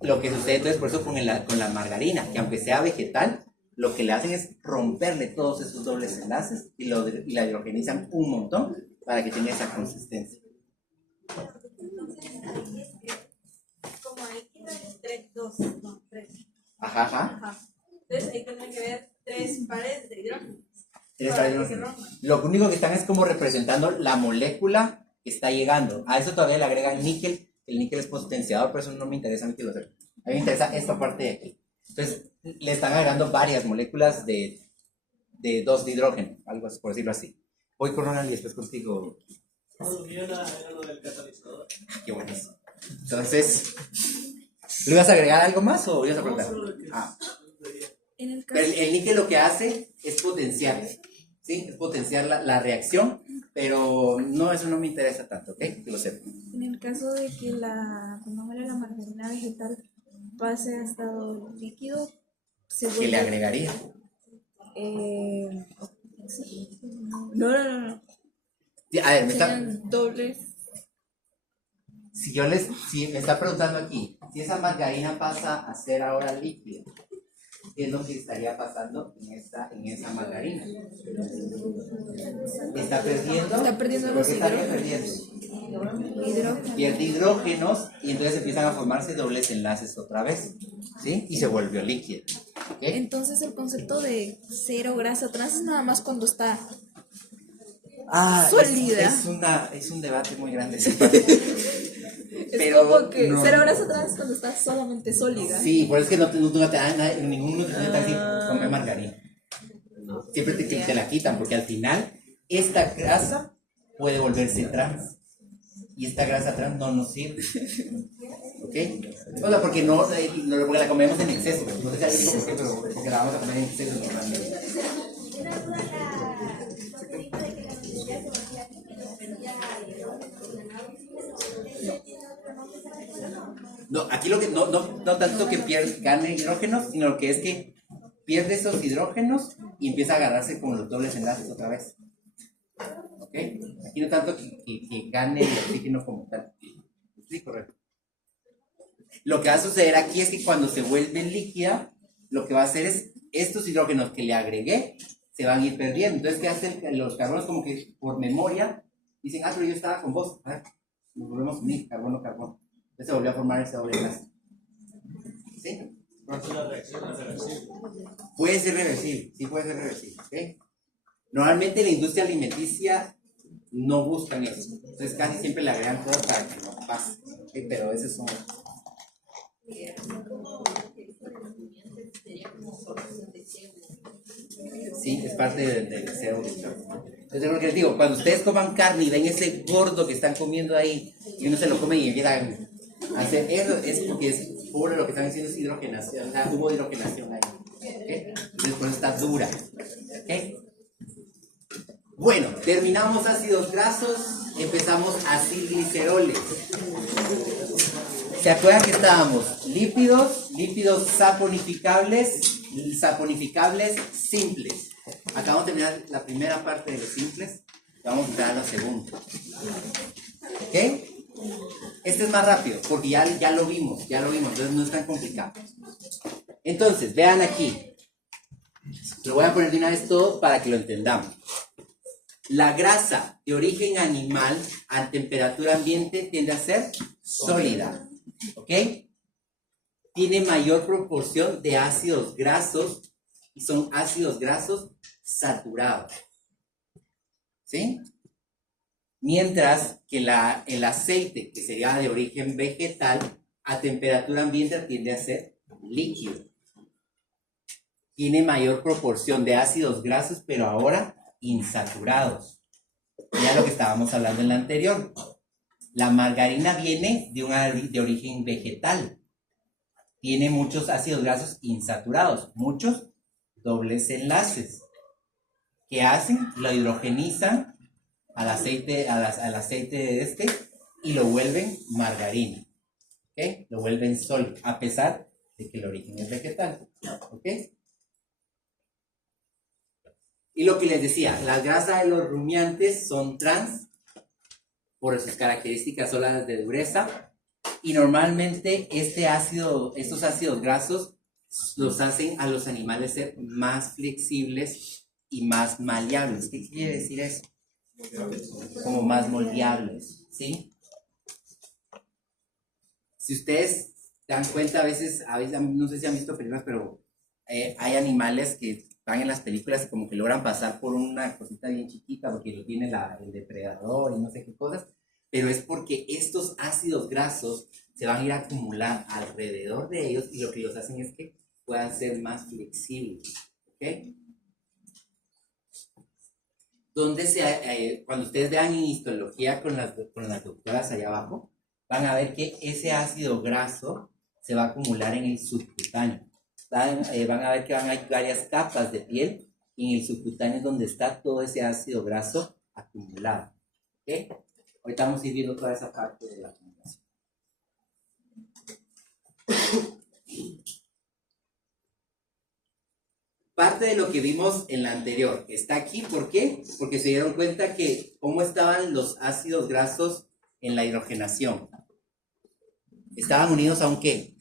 Lo que sucede entonces por eso con la margarina, que aunque sea vegetal, lo que le hacen es romperle todos esos dobles enlaces y la hidrogenizan un montón para que tenga esa consistencia. Como ahí quitan 3. Ajá, ajá. Ajá. Entonces ahí tendrán que ver 3 pares de hidrógeno. Tienes Para que que ver- se rompan. Lo único que están es como representando la molécula que está llegando. A eso todavía le agregan níquel. El níquel es potenciador, pero eso no me interesa a mí que lo sepa. A mí me interesa esta parte de aquí. Entonces, le están agregando varias moléculas de 2 de hidrógeno, algo así, por decirlo así. Voy con Ronald y después contigo. Era lo del catalizador. Qué buenísimo. Entonces, ¿le ibas a agregar algo más o ibas a preguntar? Ah. En el caso, Pero el níquel lo que hace es potenciar, ¿sí? Es potenciar la reacción, pero no, eso no me interesa tanto, ¿ok? Que lo sepa. en el caso de que la margarina vegetal pase a estado líquido, se ¿Qué le vuelve. agregaría? Sí. No. Sí, a ver, Serían dobles. si me está preguntando aquí, si esa margarina pasa a ser ahora líquida, ¿qué es lo que estaría pasando en esa margarina? Está perdiendo. Está perdiendo ¿Por los qué estaría hidrógenos. perdiendo? Hidrógeno. Pierde hidrógenos y entonces empiezan a formarse dobles enlaces otra vez, ¿sí? Y se volvió líquida. ¿Ok? Entonces el concepto de 0 grasa trans es nada más cuando está Es, sólida. es un debate muy grande esa parte. Es como que 0 grasa trans es cuando está solamente sólida. Sí, por eso es que no te dan ningún nutricionista así, come margarina. Siempre te la quitan porque al final esta grasa puede volverse trans. Y esta grasa trans no nos sirve. ¿Ok? O sea, porque porque la comemos en exceso. No sé si digo por qué, pero porque la vamos a comer en exceso normalmente. Una duda, lo que dijo de que la mayoría se volvía líquido, perdía hidrógeno. No, aquí lo que no tanto que gane hidrógenos, sino lo que es que pierde esos hidrógenos y empieza a agarrarse con los dobles enlaces otra vez. ¿Ok? Aquí no tanto que gane el oxígeno como tal. Sí, correcto. Lo que va a suceder aquí es que cuando se vuelve líquida, lo que va a hacer es estos hidrógenos que le agregué se van a ir perdiendo. Entonces, ¿qué hacen los carbonos? Como que por memoria dicen, pero yo estaba con vos. A ver, nos volvemos a unir, carbono. Entonces se volvió a formar ese doble enlace. ¿Sí? La reacción es reversible. Puede ser reversible, sí puede ser reversible. ¿Ok? Normalmente la industria alimenticia no buscan eso. Entonces casi siempre le agregan cosas para que no pase. ¿Ok? Pero ese es un... Sí, es parte del deseo. Entonces, lo que les digo, cuando ustedes coman carne y ven ese gordo que están comiendo ahí y uno se lo come y empieza a hacer eso, es porque es puro lo que están haciendo es hidrogenación, o sea, hubo hidrogenación ahí. ¿Okay? Entonces, por eso está dura. ¿Okay? Bueno, terminamos ácidos grasos, empezamos acilgliceroles. ¿Se acuerdan que estábamos? Lípidos saponificables simples. Acabamos de terminar la primera parte de los simples, vamos a entrar a la segunda. ¿Ok? Este es más rápido, porque ya lo vimos, entonces no es tan complicado. Entonces, vean aquí. Lo voy a poner de una vez todo para que lo entendamos. La grasa de origen animal a temperatura ambiente tiende a ser sólida. ¿Ok? Tiene mayor proporción de ácidos grasos y son ácidos grasos saturados. ¿Sí? Mientras que el aceite, que sería de origen vegetal, a temperatura ambiente tiende a ser líquido. Tiene mayor proporción de ácidos grasos, pero ahora insaturados. Ya lo que estábamos hablando en la anterior. La margarina viene de origen vegetal. Tiene muchos ácidos grasos insaturados, muchos dobles enlaces. ¿Qué hacen? Lo hidrogenizan al aceite de y lo vuelven margarina. ¿Ok? Lo vuelven sólido, a pesar de que el origen es vegetal. ¿Ok? Y lo que les decía, las grasas de los rumiantes son trans por sus características solas de dureza. Y normalmente estos ácidos grasos los hacen a los animales ser más flexibles y más maleables. ¿Qué quiere decir eso? Como más moldeables, ¿sí? Si ustedes dan cuenta, a veces, no sé si han visto películas, pero hay animales que van en las películas y como que logran pasar por una cosita bien chiquita porque lo tiene el depredador y no sé qué cosas, pero es porque estos ácidos grasos se van a ir a acumular alrededor de ellos y lo que ellos hacen es que puedan ser más flexibles, ¿ok? Cuando ustedes vean en histología con las doctoras allá abajo, van a ver que ese ácido graso se va a acumular en el subcutáneo. Van a ver que hay varias capas de piel y en el subcutáneo es donde está todo ese ácido graso acumulado, ¿ok? Ahorita vamos a ir viendo toda esa parte de la acumulación. Parte de lo que vimos en la anterior está aquí. ¿Por qué? Porque se dieron cuenta que cómo estaban los ácidos grasos en la hidrogenación. Estaban unidos a un ¿qué?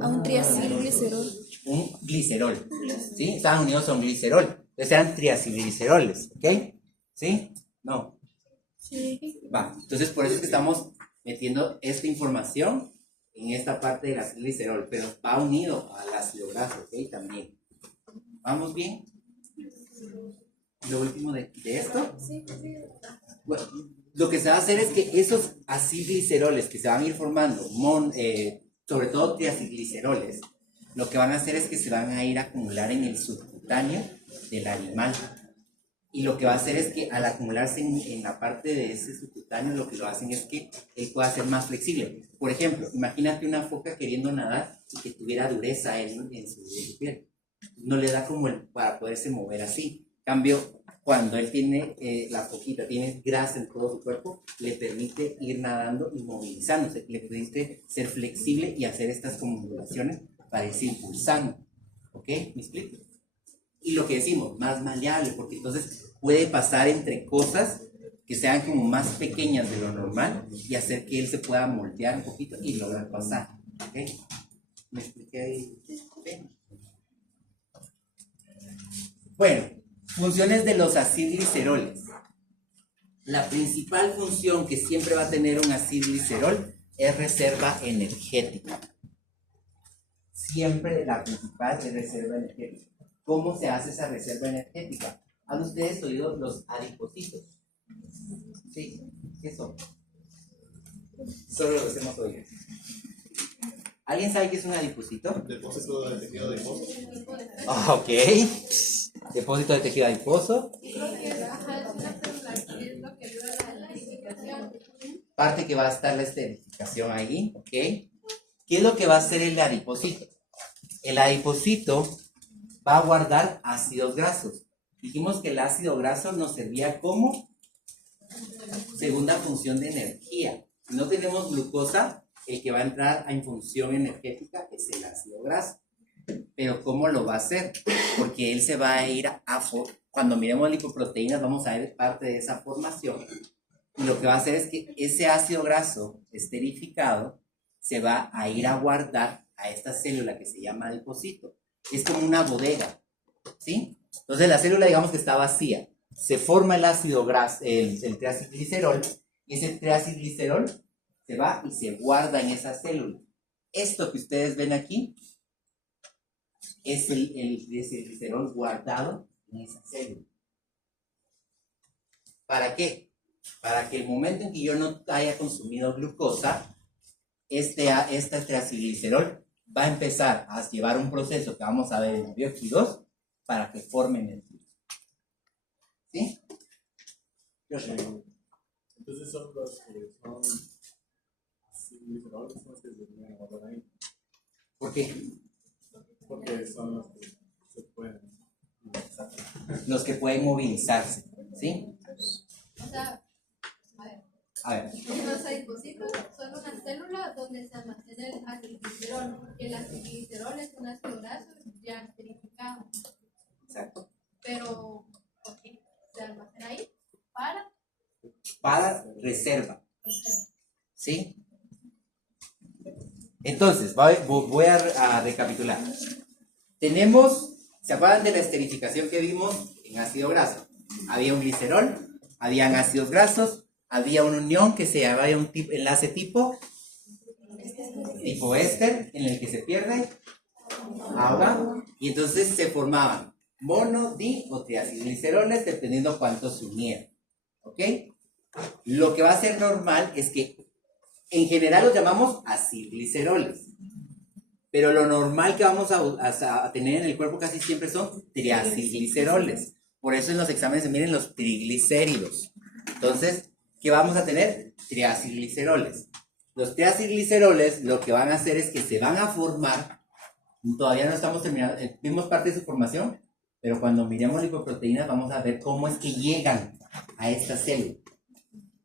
A un triacilglicerol. Un glicerol. ¿Sí? Estaban unidos a un glicerol. Entonces eran triacilgliceroles. ¿Ok? ¿Sí? No. Sí. Va. Entonces por eso es que estamos metiendo esta información en esta parte del glicerol, pero va unido al ácido graso, ¿ok? También. ¿Vamos bien? Lo último de esto. Bueno, lo que se va a hacer es que esos acilgliceroles que se van a ir formando, sobre todo triacilgliceroles, lo que van a hacer es que se van a ir a acumular en el subcutáneo del animal. Y lo que va a hacer es que al acumularse en la parte de ese subcutáneo, lo que lo hacen es que él pueda ser más flexible. Por ejemplo, imagínate una foca queriendo nadar y que tuviera dureza en su piel. No le da como para poderse mover así. En cambio, cuando él tiene, la foquita tiene grasa en todo su cuerpo, le permite ir nadando y movilizándose. Le permite ser flexible y hacer estas modulaciones para irse impulsando. ¿Ok? ¿Me explico? Y lo que decimos, más maleable, porque entonces puede pasar entre cosas que sean como más pequeñas de lo normal y hacer que él se pueda moldear un poquito y lograr pasar. ¿Ok? ¿Me expliqué ahí? ¿Okay? Bueno, funciones de los acilgliceroles. La principal función que siempre va a tener un acilglicerol es reserva energética. Siempre la principal es reserva energética. ¿Cómo se hace esa reserva energética? ¿Han ustedes oído los adipocitos? Sí, ¿qué son? Solo los hemos oído. ¿Alguien sabe qué es un adipocito? Depósito de tejido adiposo. Ok. Depósito de tejido adiposo. Parte que va a estar la esterificación ahí, ¿ok? ¿Qué es lo que va a hacer el adipocito? El adipocito va a guardar ácidos grasos. Dijimos que el ácido graso nos servía como segunda función de energía. Si no tenemos glucosa, el que va a entrar en función energética es el ácido graso. Pero ¿cómo lo va a hacer? Porque él se va a ir cuando miremos lipoproteínas vamos a ver parte de esa formación. Y lo que va a hacer es que ese ácido graso esterificado se va a ir a guardar a esta célula que se llama adipocito. Es como una bodega, ¿sí? Entonces la célula digamos que está vacía. Se forma el ácido graso, el triacilglicerol, y ese triacilglicerol se va y se guarda en esa célula. Esto que ustedes ven aquí es el triacilglicerol guardado en esa célula. ¿Para qué? Para que el momento en que yo no haya consumido glucosa, este triacilglicerol va a empezar a llevar un proceso que vamos a ver en el bióxidos para que formen el flujo. ¿Sí? Entonces son los que son gliceroles, son los que se vienen a guardar ahí. ¿Por qué? Porque son los que se pueden utilizar. Los que pueden movilizarse. ¿Sí? O sea, A ver. los adipocitos son una célula donde se almacena el acilglicerol. El acilglicerol es un ácido graso ya esterificado. Exacto. Pero, ¿por qué se almacena ahí? Para para reserva. ¿Sí? Entonces, voy a recapitular. ¿Se acuerdan de la esterificación que vimos en ácido graso? Había un glicerol, habían ácidos grasos, había una unión que se llamaba un enlace tipo éster, en el que se pierde agua, y entonces se formaban mono, di o triacilgliceroles dependiendo cuántos se unieran. ¿Ok? Lo que va a ser normal es que en general los llamamos acilgliceroles, pero lo normal que vamos a tener en el cuerpo casi siempre son triacilgliceroles. Por eso en los exámenes se miren los triglicéridos. Entonces, ¿qué vamos a tener? Triacilgliceroles. Los triacilgliceroles lo que van a hacer es que se van a formar, todavía no estamos terminando, vimos parte de su formación, pero cuando miremos lipoproteínas vamos a ver cómo es que llegan a esta célula.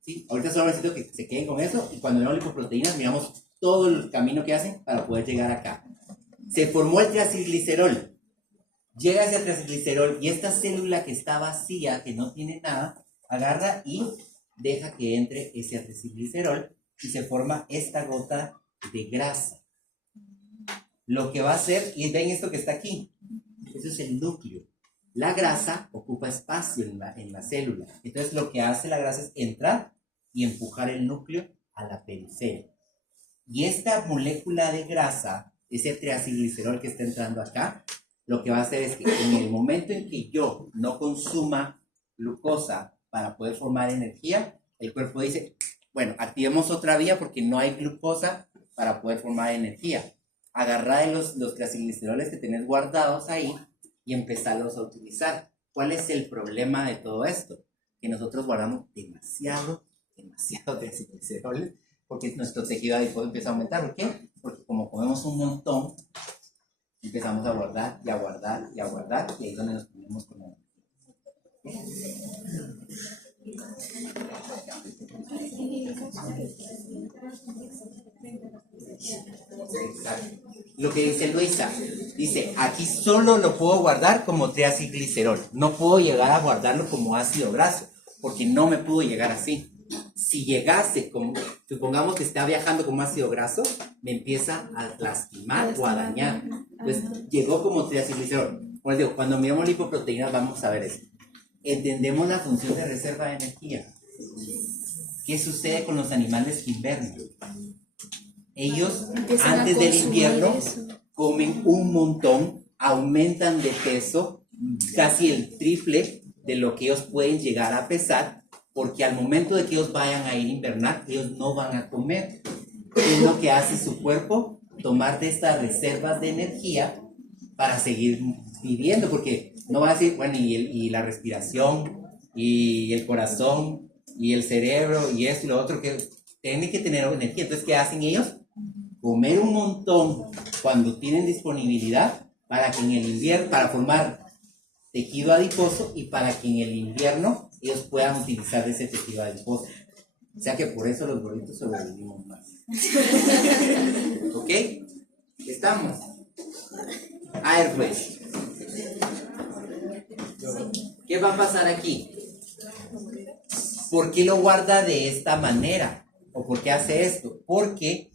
¿Sí? Ahorita solo necesito que se queden con eso, y cuando veamos lipoproteínas miramos todo el camino que hacen para poder llegar acá. Se formó el triacilglicerol. Llega ese triacilglicerol y esta célula que está vacía, que no tiene nada, agarra y deja que entre ese triacilglicerol y se forma esta gota de grasa. Lo que va a hacer, y ven esto que está aquí, eso es el núcleo. La grasa ocupa espacio en la célula. Entonces lo que hace la grasa es entrar y empujar el núcleo a la periferia. Y esta molécula de grasa, ese triacilglicerol que está entrando acá, lo que va a hacer es que en el momento en que yo no consuma glucosa para poder formar energía, el cuerpo dice, bueno, activemos otra vía porque no hay glucosa para poder formar energía. Agarrá de los triacilgliceroles que tenés guardados ahí y empezarlos a utilizar. ¿Cuál es el problema de todo esto? Que nosotros guardamos demasiado triacilgliceroles porque nuestro tejido adiposo empieza a aumentar. ¿Por qué? Porque como comemos un montón, empezamos a guardar y a guardar y a guardar, y ahí es donde nos ponemos con la Exacto. Lo que dice Luisa, dice, aquí solo lo puedo guardar como triacilglicerol, no puedo llegar a guardarlo como ácido graso, porque no me pudo llegar así. Si llegase, como, supongamos que está viajando como ácido graso, me empieza a lastimar o a dañar. Entonces, llegó como triacilglicerol. Pues digo, cuando miramos lipoproteínas vamos a ver eso. Entendemos la función de reserva de energía. ¿Qué sucede con los animales que invernan? Ellos, antes del invierno, comen un montón, aumentan de peso, casi el triple de lo que ellos pueden llegar a pesar, porque al momento de que ellos vayan a ir a invernar, ellos no van a comer. ¿Qué es lo que hace su cuerpo? Tomar de estas reservas de energía para seguir viviendo, porque no va a decir, bueno, y la respiración, y el corazón, y el cerebro, y esto y lo otro, que tienen que tener energía. Entonces, ¿qué hacen ellos? Comer un montón cuando tienen disponibilidad para que en el invierno, para formar tejido adiposo y para que en el invierno ellos puedan utilizar ese tejido adiposo. O sea que por eso los gorditos sobrevivimos más. ¿Ok? ¿Estamos? A ver pues, ¿qué va a pasar aquí? ¿Por qué lo guarda de esta manera? ¿O por qué hace esto? Porque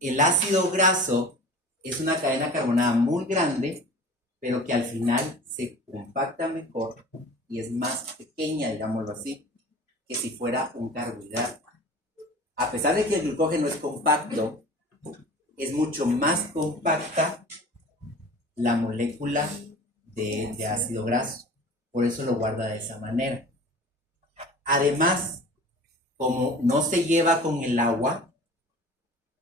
el ácido graso es una cadena carbonada muy grande, pero que al final se compacta mejor y es más pequeña, digámoslo así, que si fuera un carbohidrato. A pesar de que el glucógeno es compacto, es mucho más compacta la molécula de ácido graso. Por eso lo guarda de esa manera. Además, como no se lleva con el agua,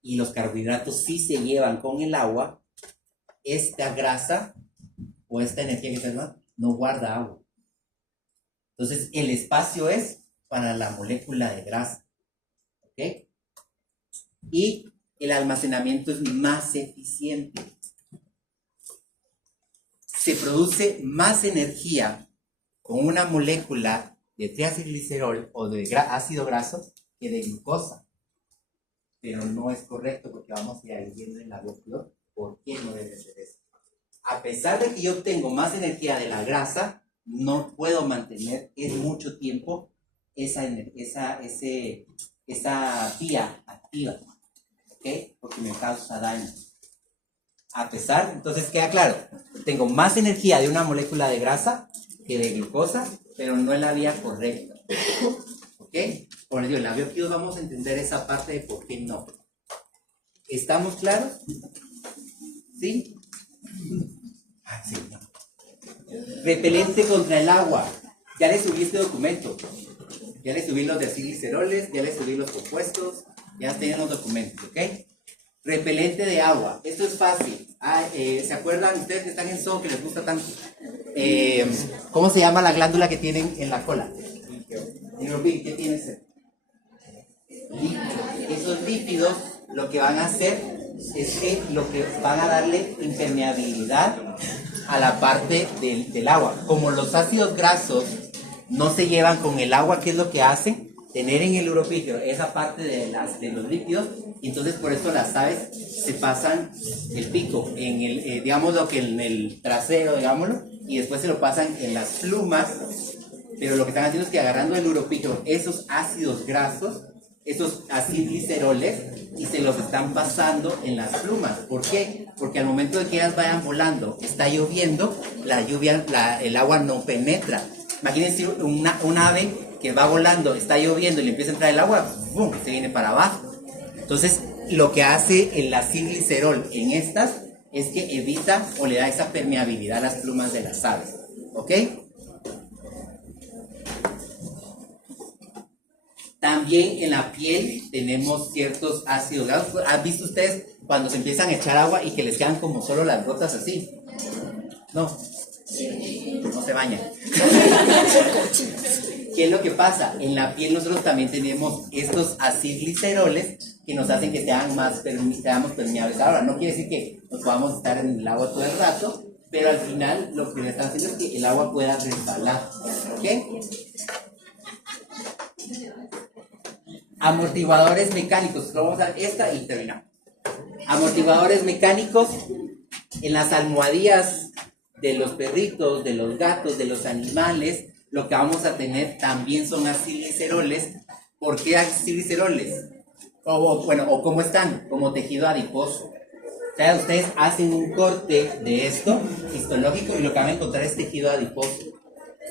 y los carbohidratos sí se llevan con el agua, esta grasa o esta energía que está no guarda agua. Entonces, el espacio es para la molécula de grasa. ¿Ok? Y el almacenamiento es más eficiente. Se produce más energía con una molécula de triacilglicerol o de ácido graso que de glucosa. Pero no es correcto porque vamos a ir viendo en la lectura por qué no debe ser eso. A pesar de que yo tengo más energía de la grasa, no puedo mantener en mucho tiempo esa vía activa, ¿ok? Porque me causa daño. A pesar, entonces queda claro, tengo más energía de una molécula de grasa que de glucosa, pero no en la vía correcta, ¿ok? Por ello, en la bioquímica vamos a entender esa parte de por qué no. ¿Estamos claros? ¿Sí? Ah, sí, no. Repelente contra el agua. Ya le subí este documento. Ya le subí los deacilgliceroles, ya le subí los compuestos, ya tienen los documentos, ¿ok? Repelente de agua. Esto es fácil. ¿Se acuerdan ustedes que están en zoo que les gusta tanto? ¿Cómo se llama la glándula que tienen en la cola? ¿Qué tiene ese? Esos lípidos lo que van a hacer es que van a darle impermeabilidad a la parte del agua. Como los ácidos grasos no se llevan con el agua, ¿qué es lo que hacen? Tener en el uropígeo esa parte de los lípidos, y entonces por eso las aves se pasan el pico en el, digámoslo que en el trasero, digámoslo, y después se lo pasan en las plumas, pero lo que están haciendo es que agarrando el uropígeo esos ácidos grasos, esos acilgliceroles, y se los están pasando en las plumas. ¿Por qué? Porque al momento de que ellas vayan volando, está lloviendo, el agua no penetra. Imagínense un ave que va volando, está lloviendo y le empieza a entrar el agua, ¡bum!, se viene para abajo. Entonces, lo que hace el acilglicerol en estas es que evita o le da esa permeabilidad a las plumas de las aves. ¿Ok? También en la piel tenemos ciertos ácidos grasos. ¿Han visto ustedes cuando se empiezan a echar agua y que les quedan como solo las gotas así? No. No se bañan. ¿Qué es lo que pasa? En la piel nosotros también tenemos estos acilgliceroles que nos hacen que seamos permeables. Ahora, no quiere decir que nos podamos estar en el agua todo el rato, pero al final lo que le están haciendo es que el agua pueda resbalar. ¿Ok? Amortiguadores mecánicos. Vamos a dar esta y terminamos. Amortiguadores mecánicos en las almohadillas de los perritos, de los gatos, de los animales. Lo que vamos a tener también son acilgliceroles. ¿Por qué acilgliceroles? O cómo están, como tejido adiposo. O sea, ustedes hacen un corte de esto, histológico, y lo que van a encontrar es tejido adiposo.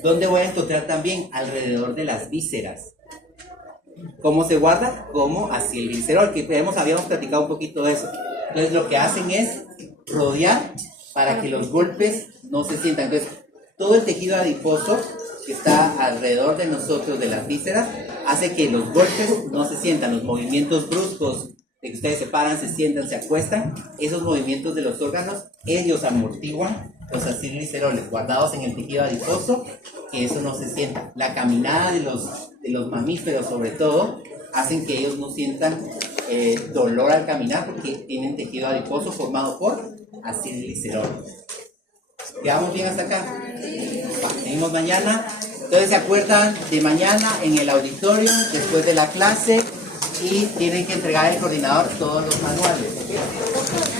¿Dónde voy a encontrar también? Alrededor de las vísceras. ¿Cómo se guarda? Como acilglicerol, que habíamos platicado un poquito de eso. Entonces lo que hacen es rodear para que los golpes no se sientan. Entonces, todo el tejido adiposo que está alrededor de nosotros, de las vísceras, hace que los golpes no se sientan, los movimientos bruscos de que ustedes se paran, se sientan, se acuestan, esos movimientos de los órganos, ellos amortiguan los acilgliceroles guardados en el tejido adiposo, que eso no se sienta. La caminada de los mamíferos, sobre todo, hacen que ellos no sientan dolor al caminar porque tienen tejido adiposo formado por acilgliceroles. ¿Quedamos bien hasta acá? Seguimos mañana. Entonces se acuerdan de mañana en el auditorio, después de la clase, y tienen que entregar al coordinador todos los manuales. ¿Okay?